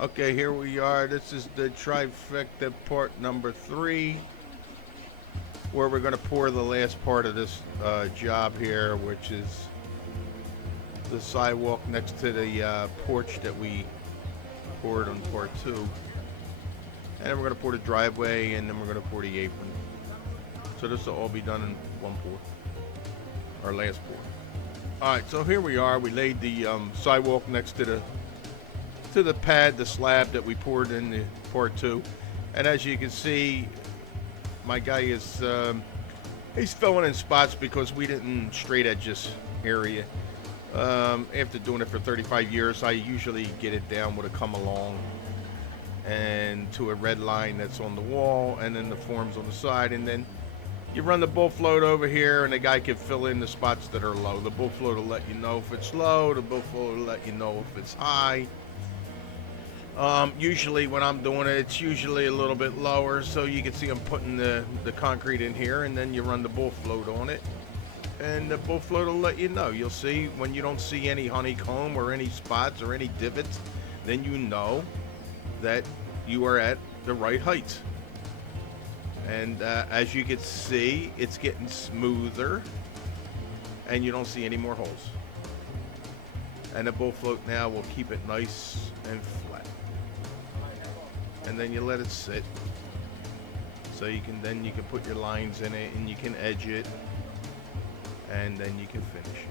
Okay, here we are. This is the Trifecta part number 3, where we're going to pour the last part of this job here, which is the sidewalk next to the porch that we poured on part 2. And then we're going to pour the driveway, and then we're going to pour the apron. So this will all be done in one pour, our last pour. All right, so here we are. We laid the sidewalk next to the pad, the slab that we poured in the part 2. And as you can see, my guy is he's filling in spots because we didn't straight edge this area. After doing it for 35 years, I usually get it down with a come along and to a red line that's on the wall, and then the forms on the side, and then you run the bull float over here, and the guy can fill in the spots that are low. The bull float will let you know if it's low. The bull float will let you know if it's high. Usually when I'm doing it, it's usually a little bit lower, so you can see I'm putting the concrete in here, and then you run the bull float on it, and the bull float will let you know. You'll see when you don't see any honeycomb or any spots or any divots, then you know that you are at the right height. And as you can see, it's getting smoother, and you don't see any more holes. And the bull float now will keep it nice and flat. And then you let it sit, so you can put your lines in it, and you can edge it, and then you can finish.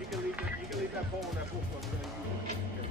You can leave that bowl in that bowl. I'm going to use it.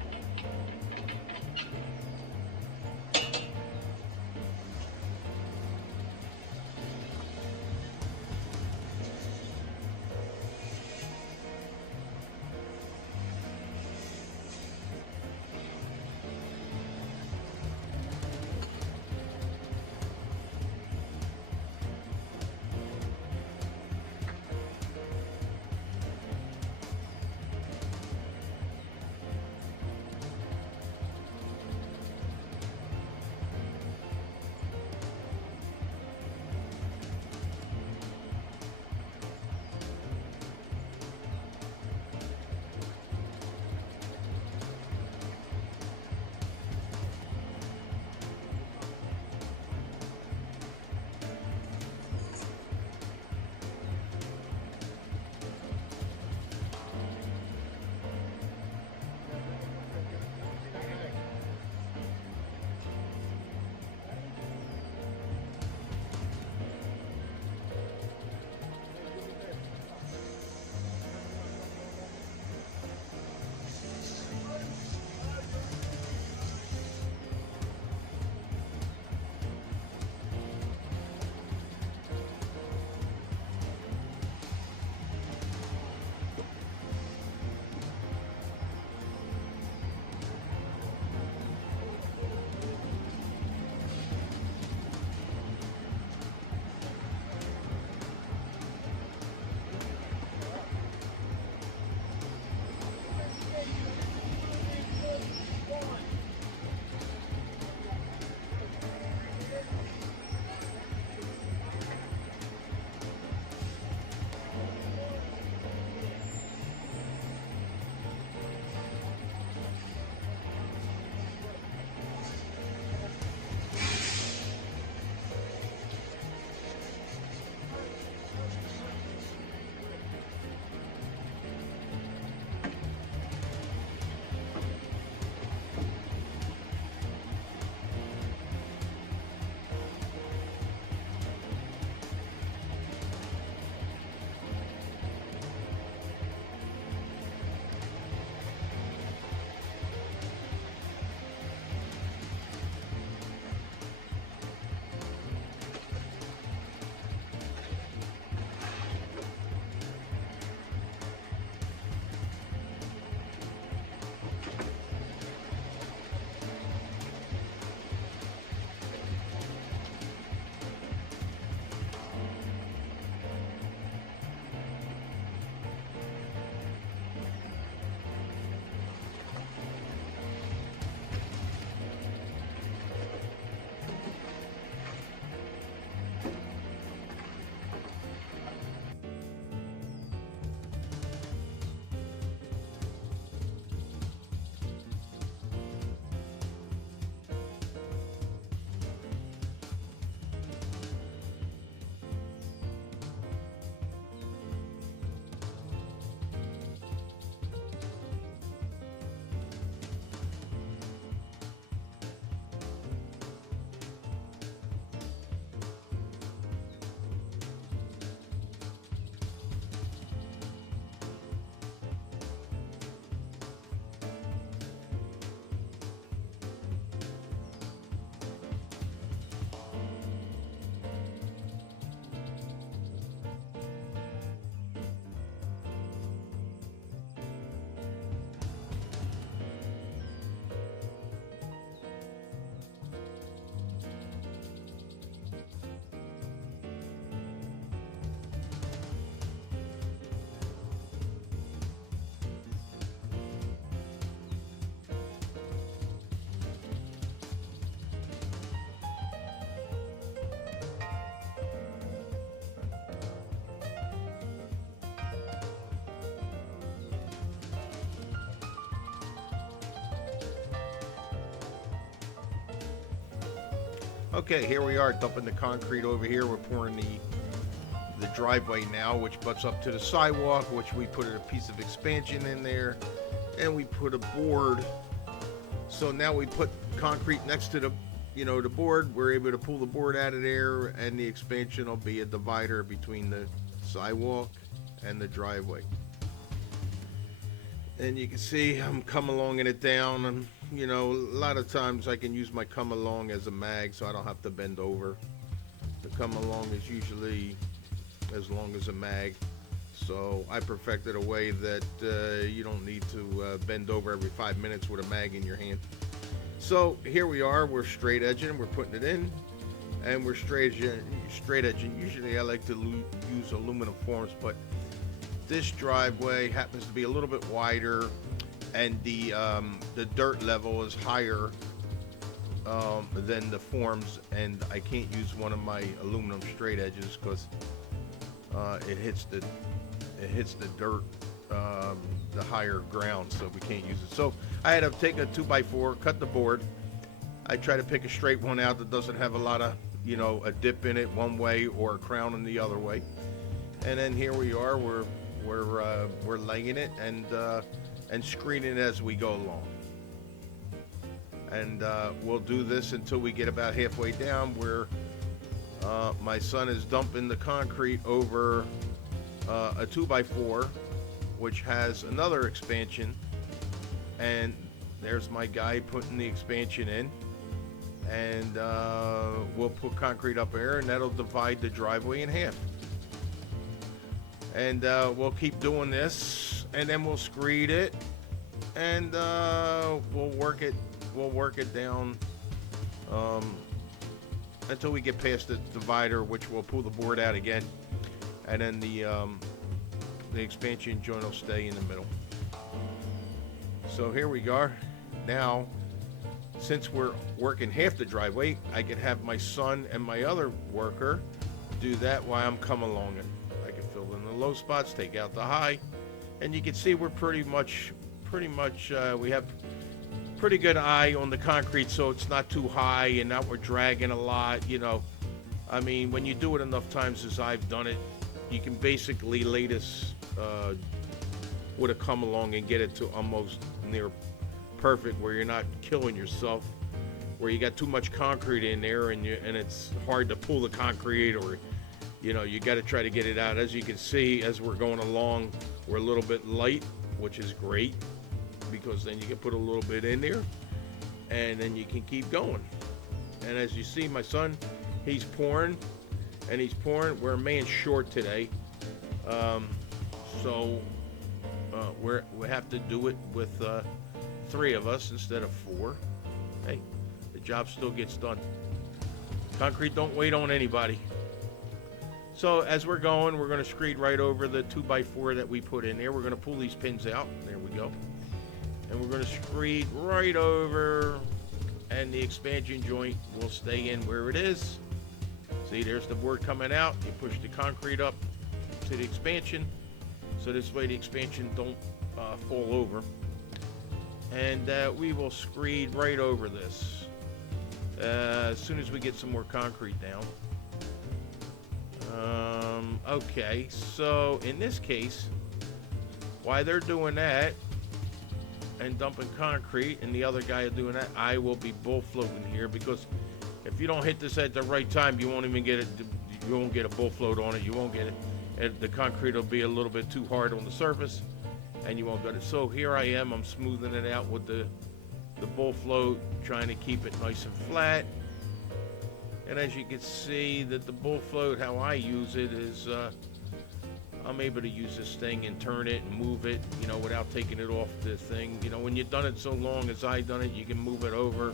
Okay, here we are dumping the concrete over here. We're pouring the driveway now, which butts up to the sidewalk, which we put a piece of expansion in there, and we put a board. So now we put concrete next to the board. We're able to pull the board out of there, and the expansion will be a divider between the sidewalk and the driveway. And you can see I'm come along in it down, and a lot of times I can use my come along as a mag, so I don't have to bend over. The come along is usually as long as a mag, so I perfected a way that you don't need to bend over every 5 minutes with a mag in your hand. So here we are, we're straight edging, we're putting it in, and we're straight edging. Usually I like to use aluminum forms, but this driveway happens to be a little bit wider, and the dirt level is higher than the forms, and I can't use one of my aluminum straight edges because it hits the dirt, the higher ground, so we can't use it. So I had to take a 2x4, cut the board. I try to pick a straight one out that doesn't have a lot of a dip in it one way or a crown in the other way. And then here we are, we're laying it and screening it as we go along. And we'll do this until we get about halfway down, where my son is dumping the concrete over a 2x4, which has another expansion, and there's my guy putting the expansion in, and we'll put concrete up there, and that'll divide the driveway in half. And we'll keep doing this, and then we'll screed it, and we'll work it down until we get past the divider, which we'll pull the board out again, and then the expansion joint will stay in the middle. So here we go. Now, since we're working half the driveway, I can have my son and my other worker do that while I'm coming along it. I can fill in the low spots, take out the high, and you can see we're pretty much we have pretty good eye on the concrete, so it's not too high and not we're dragging a lot. I mean, when you do it enough times as I've done it, you can basically lay this with a come along and get it to almost near perfect, where you're not killing yourself, where you got too much concrete in there and it's hard to pull the concrete, or you got to try to get it out. As you can see, as we're going along, we're a little bit light, which is great, because then you can put a little bit in there and then you can keep going. And as you see, my son, he's pouring. We're a man short today, so we have to do it with 3 of us instead of 4. Hey, the job still gets done. Concrete don't wait on anybody. So as we're going to screed right over the 2x4 that we put in there. We're going to pull these pins out. There we go. And we're going to screed right over, and the expansion joint will stay in where it is. See, there's the board coming out. You push the concrete up to the expansion, so this way the expansion don't fall over. And we will screed right over this as soon as we get some more concrete down. Okay, so in this case, while they're doing that and dumping concrete, and the other guy is doing that, I will be bull floating here, because if you don't hit this at the right time, you won't even get it. You won't get a bull float on it. You won't get it. The concrete will be a little bit too hard on the surface, and you won't get it. So here I am. I'm smoothing it out with the bull float, trying to keep it nice and flat. And as you can see, that the bull float, how I use it is, I'm able to use this thing and turn it and move it, without taking it off the thing. When you've done it so long as I've done it, you can move it over.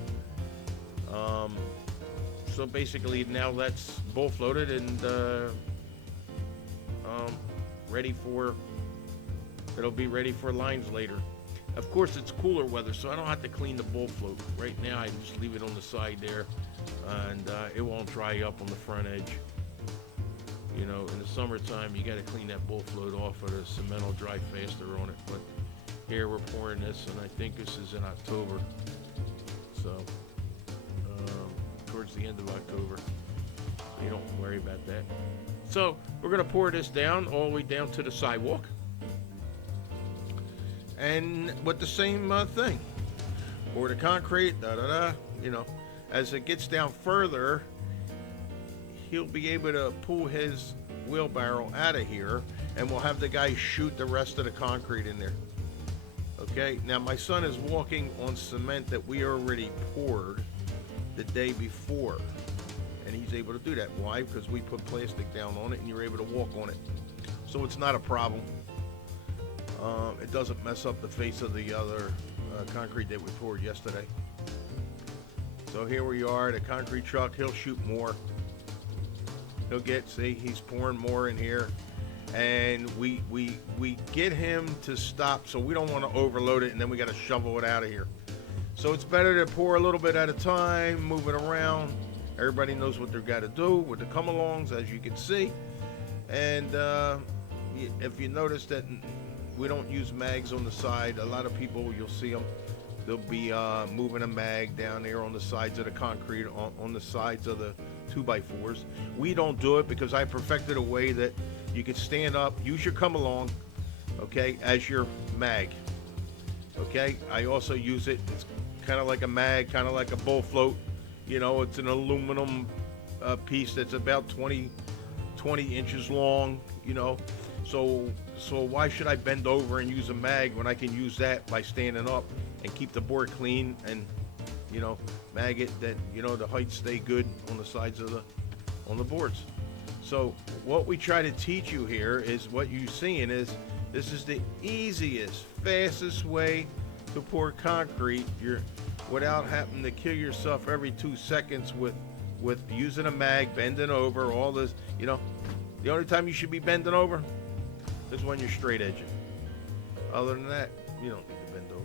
So basically now that's bull floated and it'll be ready for lines later. Of course, it's cooler weather, so I don't have to clean the bull float. Right now, I just leave it on the side there, and it won't dry up on the front edge. In the summertime, you got to clean that bull float off, or the cement will dry faster on it. But here we're pouring this, and I think this is in October. So towards the end end of October. So you don't worry about that. So we're going to pour this down all the way down to the sidewalk. And with the same thing. Pour the concrete, you know. As it gets down further, he'll be able to pull his wheelbarrow out of here, and we'll have the guy shoot the rest of the concrete in there. Okay, now my son is walking on cement that we already poured the day before, and he's able to do that. Why? Because we put plastic down on it and you're able to walk on it, so it's not a problem. It doesn't mess up the face of the other concrete that we poured yesterday. So here we are, the concrete truck. He'll shoot more. He'll get, see, he's pouring more in here, and we get him to stop, so we don't want to overload it and then we got to shovel it out of here. So it's better to pour a little bit at a time, move it around. Everybody knows what they've got to do with the come-alongs, as you can see. And if you notice that we don't use mags on the side, a lot of people, you'll see them, they'll be moving a mag down there on the sides of the concrete, on the sides of the 2x4s. We don't do it because I perfected a way that you can stand up, use your come along, okay, as your mag. Okay, I also use it, it's kind of like a mag, kind of like a bull float. You know, it's an aluminum piece that's about 20 inches long, you know. So why should I bend over and use a mag when I can use that by standing up and keep the board clean and, you know, mag it that, you know, the height stay good on the sides of the boards. So what we try to teach you here is what you're seeing is this is the easiest, fastest way to pour concrete without having to kill yourself every 2 seconds with using a mag, bending over, all this. You know, the only time you should be bending over is when you're straight edging. Other than that, you don't need to bend over.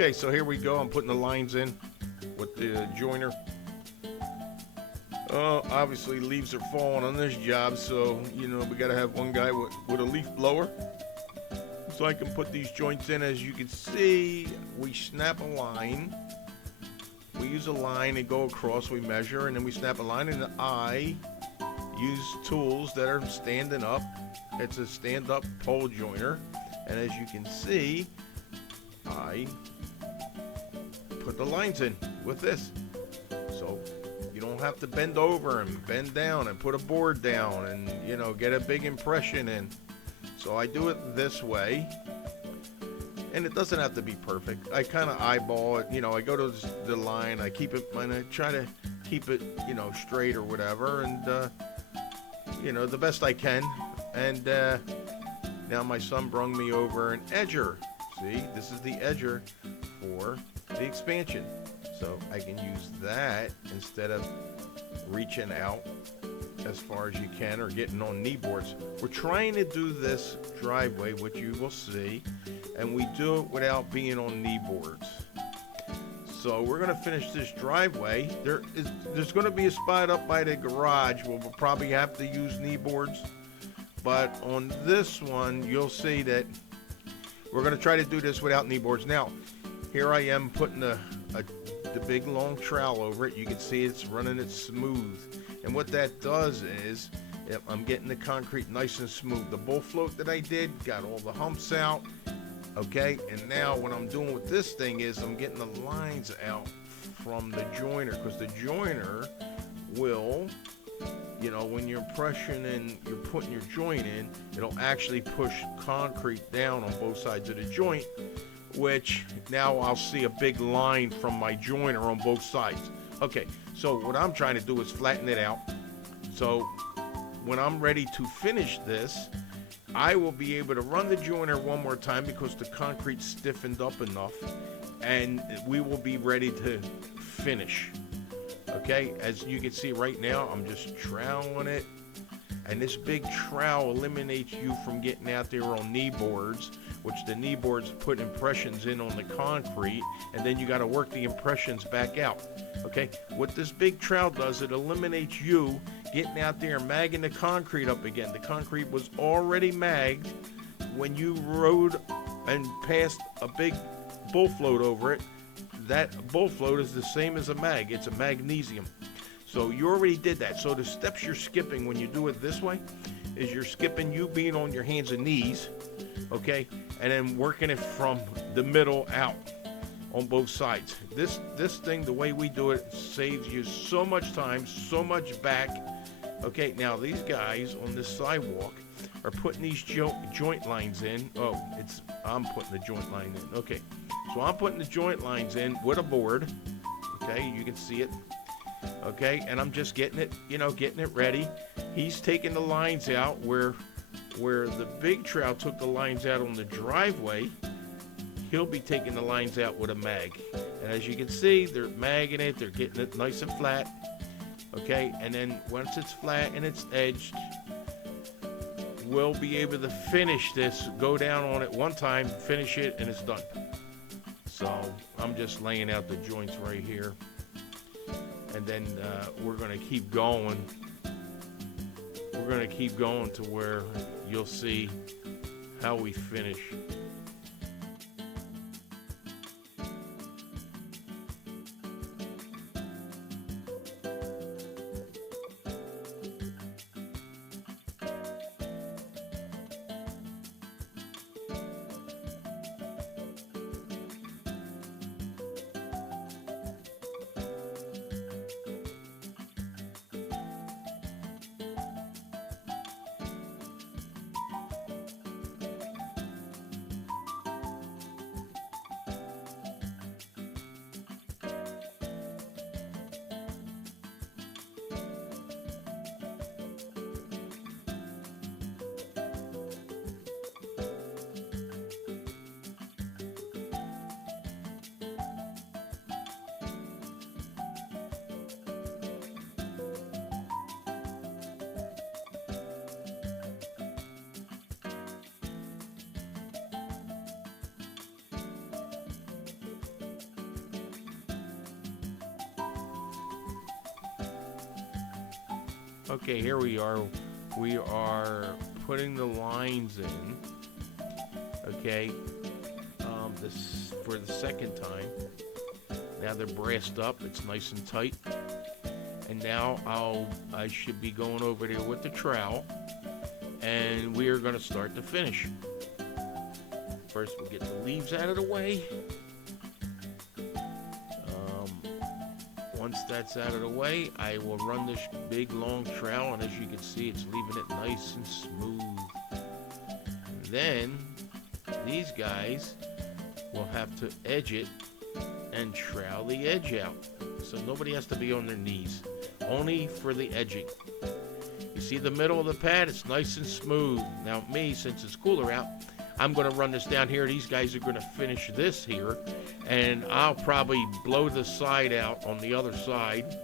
Okay, so here we go. I'm putting the lines in with the joiner. Obviously leaves are falling on this job, so you know we gotta have one guy with a leaf blower so I can put these joints in. As you can see, we snap a line. We use a line and go across, we measure, and then we snap a line, and I use tools that are standing up. It's a stand-up pole joiner, and as you can see, I put the lines in with this. So you don't have to bend over and bend down and put a board down and, you know, get a big impression in. So I do it this way. And it doesn't have to be perfect. I kind of eyeball it. You know, I go to the line. I keep it, and I try to keep it, you know, straight or whatever. And, you know, the best I can. And now my son brung me over an edger. See, this is the edger for the expansion. So I can use that instead of reaching out as far as you can or getting on knee boards. We're trying to do this driveway, which you will see, and we do it without being on knee boards. So we're going to finish this driveway. There's going to be a spot up by the garage where we'll probably have to use knee boards, but on this one you'll see that we're going to try to do this without knee boards. Now here I am putting the big long trowel over it. You can see it's running it smooth, and what that does is I'm getting the concrete nice and smooth. The bull float that I did got all the humps out. Okay, and now what I'm doing with this thing is I'm getting the lines out from the joiner, because the joiner will, you know, when you're pressing and you're putting your joint in, it'll actually push concrete down on both sides of the joint, which now I'll see a big line from my joiner on both sides. Okay, so what I'm trying to do is flatten it out. So when I'm ready to finish this, I will be able to run the joiner one more time because the concrete stiffened up enough, and we will be ready to finish. Okay, as you can see right now, I'm just troweling it, and this big trowel eliminates you from getting out there on knee boards, which the knee boards put impressions in on the concrete, and then you got to work the impressions back out. Okay, what this big trowel does, it eliminates you getting out there and magging the concrete up again. The concrete was already magged when you rode and passed a big bull float over it. That bull float is the same as a mag. It's a magnesium. So you already did that. So the steps you're skipping when you do it this way is you're skipping you being on your hands and knees, okay, and then working it from the middle out on both sides. This thing, the way we do it, saves you so much time, so much back. Okay, now these guys on this sidewalk are putting these joint lines in. Oh, I'm putting the joint line in. Okay, so I'm putting the joint lines in with a board. Okay, you can see it. Okay, and I'm just getting it, you know, getting it ready. He's taking the lines out where the big trowel took the lines out on the driveway. He'll be taking the lines out with a mag. And as you can see, they're magging it, they're getting it nice and flat. Okay, and then once it's flat and it's edged, we'll be able to finish this, go down on it one time, finish it, and it's done. So I'm just laying out the joints right here. And then we're going to keep going. We're going to keep going to where you'll see how we finish. Okay, here we are. We are putting the lines in. Okay, this for the second time. Now they're brassed up. It's nice and tight. And now I should be going over there with the trowel, and we are going to start the finish. First, we'll get the leaves out of the way. once that's out of the way, I will run this big long trowel, and as you can see, it's leaving it nice and smooth. Then these guys will have to edge it and trowel the edge out, so nobody has to be on their knees, only for the edging. You see the middle of the pad, it's nice and smooth. Now me, since it's cooler out, I'm going to run this down here. These guys are going to finish this here, and I'll probably blow the side out on the other side,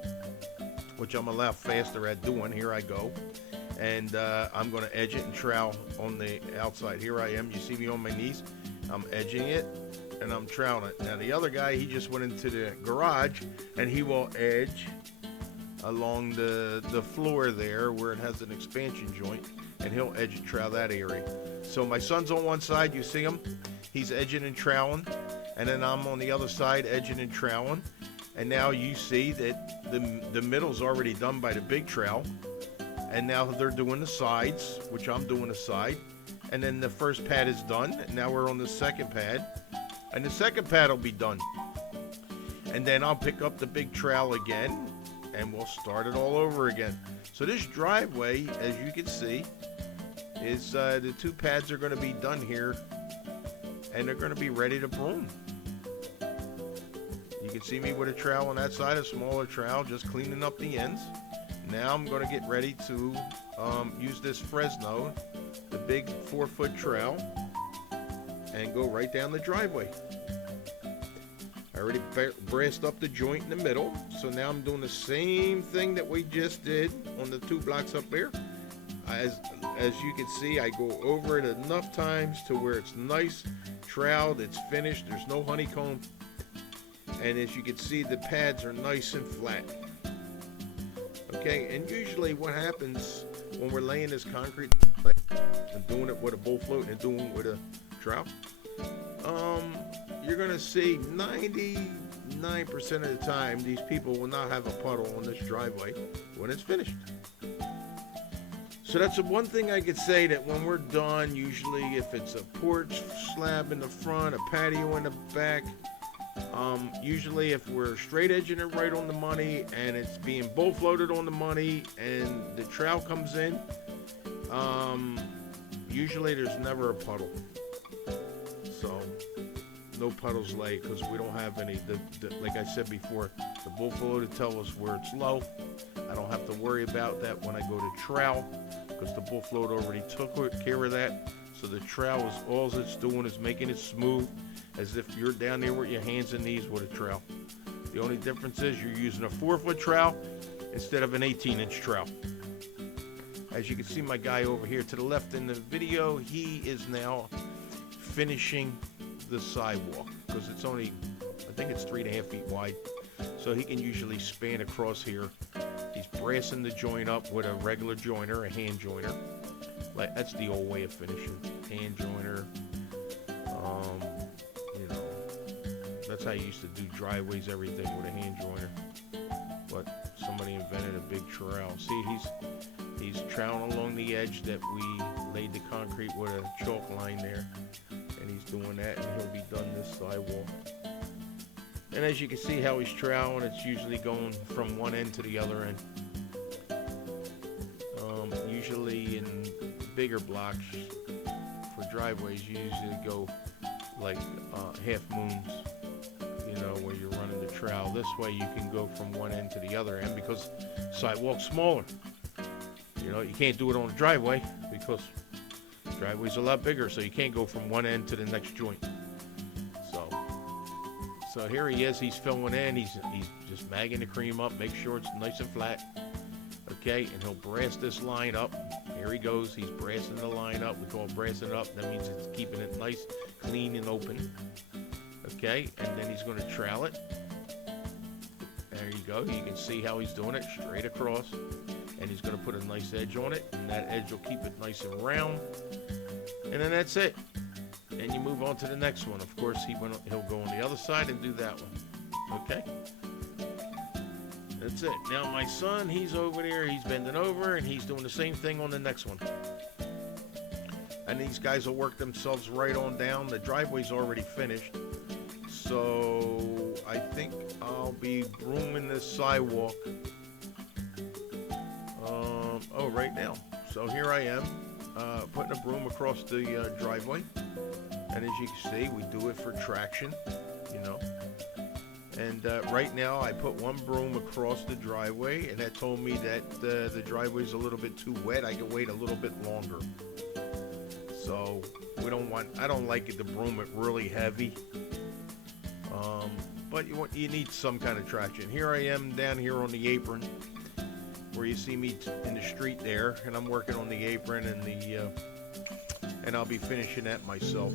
which I'm a lot faster at doing. Here I go. And I'm going to edge it and trowel on the outside. Here I am. You see me on my knees. I'm edging it, and I'm troweling it. Now, the other guy, he just went into the garage, and he will edge along the floor there where it has an expansion joint, and he'll edge and trowel that area. So my son's on one side, you see him, he's edging and troweling, and then I'm on the other side edging and troweling, and now you see that the middle's already done by the big trowel, and now they're doing the sides, which I'm doing the side, and then the first pad is done, and now we're on the second pad, and the second pad will be done, and then I'll pick up the big trowel again, and we'll start it all over again. So this driveway, as you can see, is the two pads are going to be done here, and they're going to be ready to broom. You can see me with a trowel on that side, a smaller trowel, just cleaning up the ends. Now I'm going to get ready to use this Fresno, the big 4-foot trowel, and go right down the driveway. I already brassed up the joint in the middle, so now I'm doing the same thing that we just did on the 2 blocks up there. As you can see, I go over it enough times to where it's nice, troweled, it's finished, there's no honeycomb, and as you can see, the pads are nice and flat. Okay, and usually what happens when we're laying this concrete and doing it with a bull float and doing it with a trowel, you're gonna see 99% of the time these people will not have a puddle on this driveway when it's finished. So that's the one thing I could say, that when we're done, usually if it's a porch slab in the front, a patio in the back, usually if we're straight edging it right on the money and it's being bull floated on the money and the trowel comes in, usually there's never a puddle. So no puddles laid, because we don't have any. Like I said before, the bull floater tells us where it's low. I don't have to worry about that when I go to trowel, because the bull float already took care of that. So the trowel is, all it's doing is making it smooth, as if you're down there with your hands and knees with a trowel. The only difference is you're using a 4-foot trowel instead of an 18-inch trowel. As you can see, my guy over here to the left in the video, he is now finishing the sidewalk, because it's only, I think it's 3.5 feet wide, so he can usually span across here. He's brassing the joint up with a regular joiner, a hand joiner. Like, that's the old way of finishing, hand joiner. You know, that's how you used to do driveways, everything with a hand joiner. But somebody invented a big trowel. See, he's troweling along the edge that we laid the concrete with a chalk line there. And he's doing that, and he'll be done this sidewalk. And as you can see how he's troweling, it's usually going from one end to the other end. Usually in bigger blocks for driveways, you usually go like half moons, you know, where you're running the trowel. This way you can go from one end to the other end, because sidewalk's smaller. You know, you can't do it on a driveway because driveway's a lot bigger, so you can't go from one end to the next joint. So here he is, he's filling in, he's just magging the cream up, make sure it's nice and flat. Okay, and he'll brass this line up. Here he goes, he's brassing the line up. We call brassing it up. That means it's keeping it nice, clean, and open. Okay, and then he's going to trowel it. There you go. You can see how he's doing it, straight across. And he's going to put a nice edge on it, and that edge will keep it nice and round. And then that's it. And you move on to the next one. Of course, he'll go on the other side and do that one. Okay? That's it. Now my son, he's over there, he's bending over, and he's doing the same thing on the next one. And these guys will work themselves right on down. The driveway's already finished. So I think I'll be brooming this sidewalk. Oh, right now. So here I am, putting a broom across the driveway. And as you can see, we do it for traction, you know. And right now, I put one broom across the driveway, and that told me that the driveway's a little bit too wet. I can wait a little bit longer. So I don't like it to broom it really heavy. But you need some kind of traction. Here I am down here on the apron, where you see me in the street there, and I'm working on the apron and I'll be finishing that myself.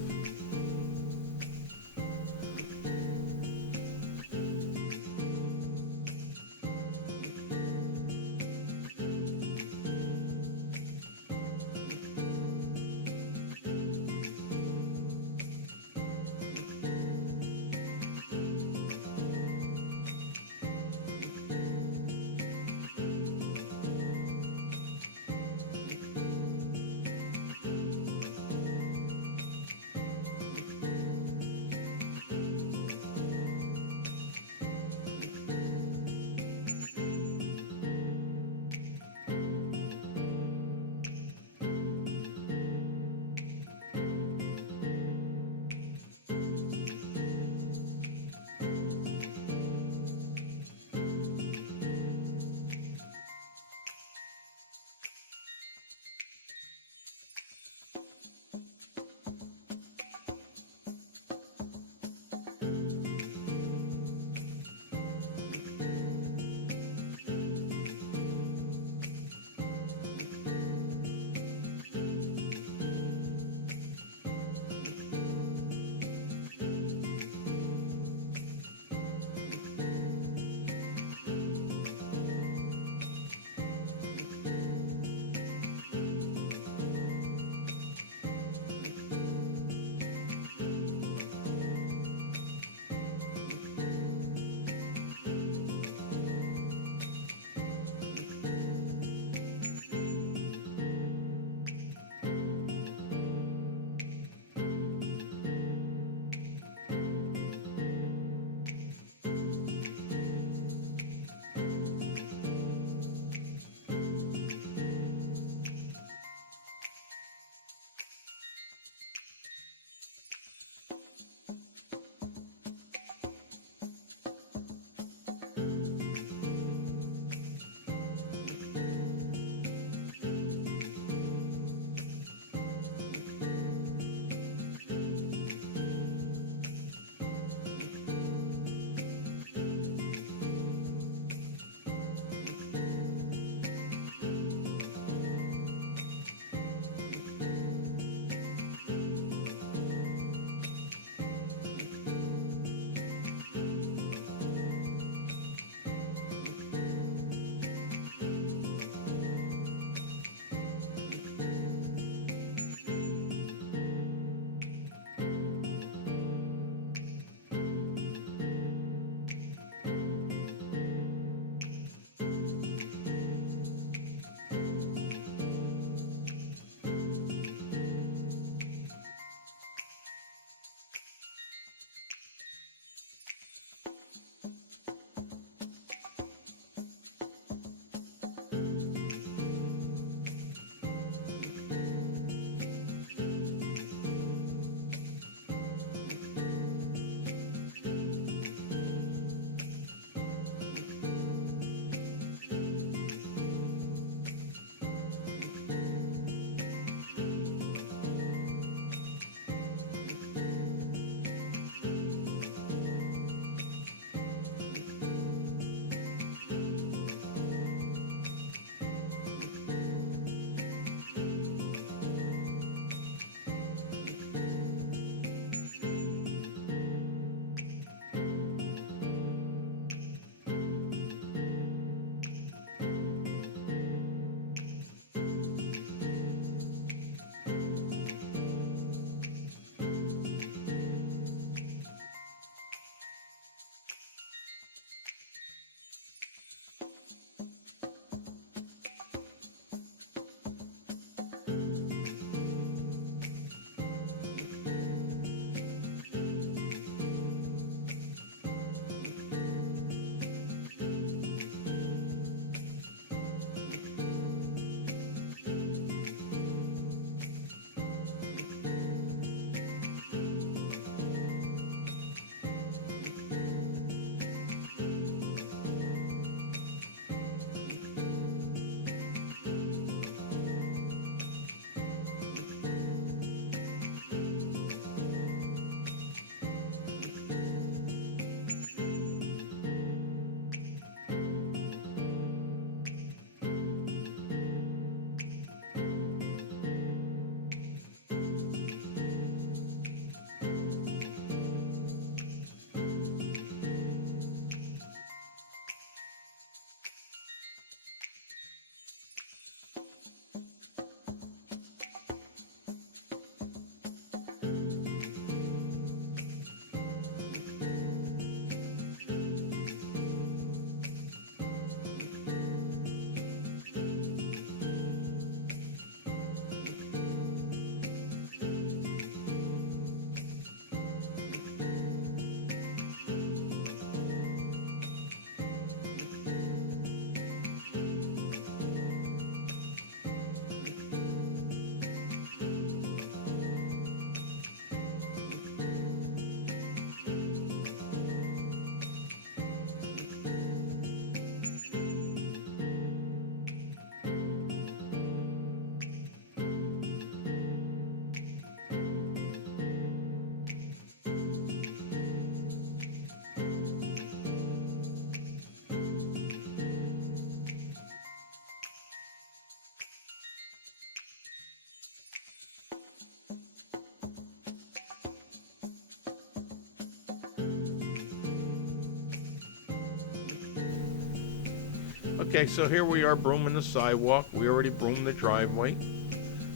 Okay, so here we are brooming the sidewalk. We already broomed the driveway.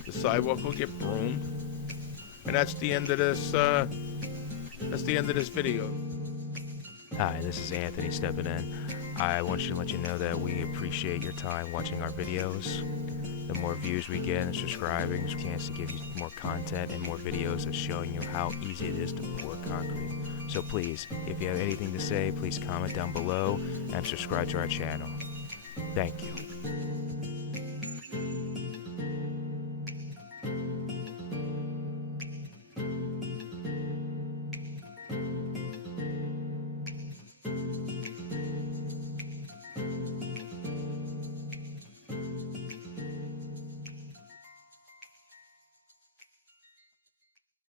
The sidewalk will get broomed. And that's the end of this, video. Hi, this is Anthony stepping in. I want to let you know that we appreciate your time watching our videos. The more views we get and subscribing, it's a chance to give you more content and more videos of showing you how easy it is to pour concrete. So please, if you have anything to say, please comment down below and subscribe to our channel. Thank you.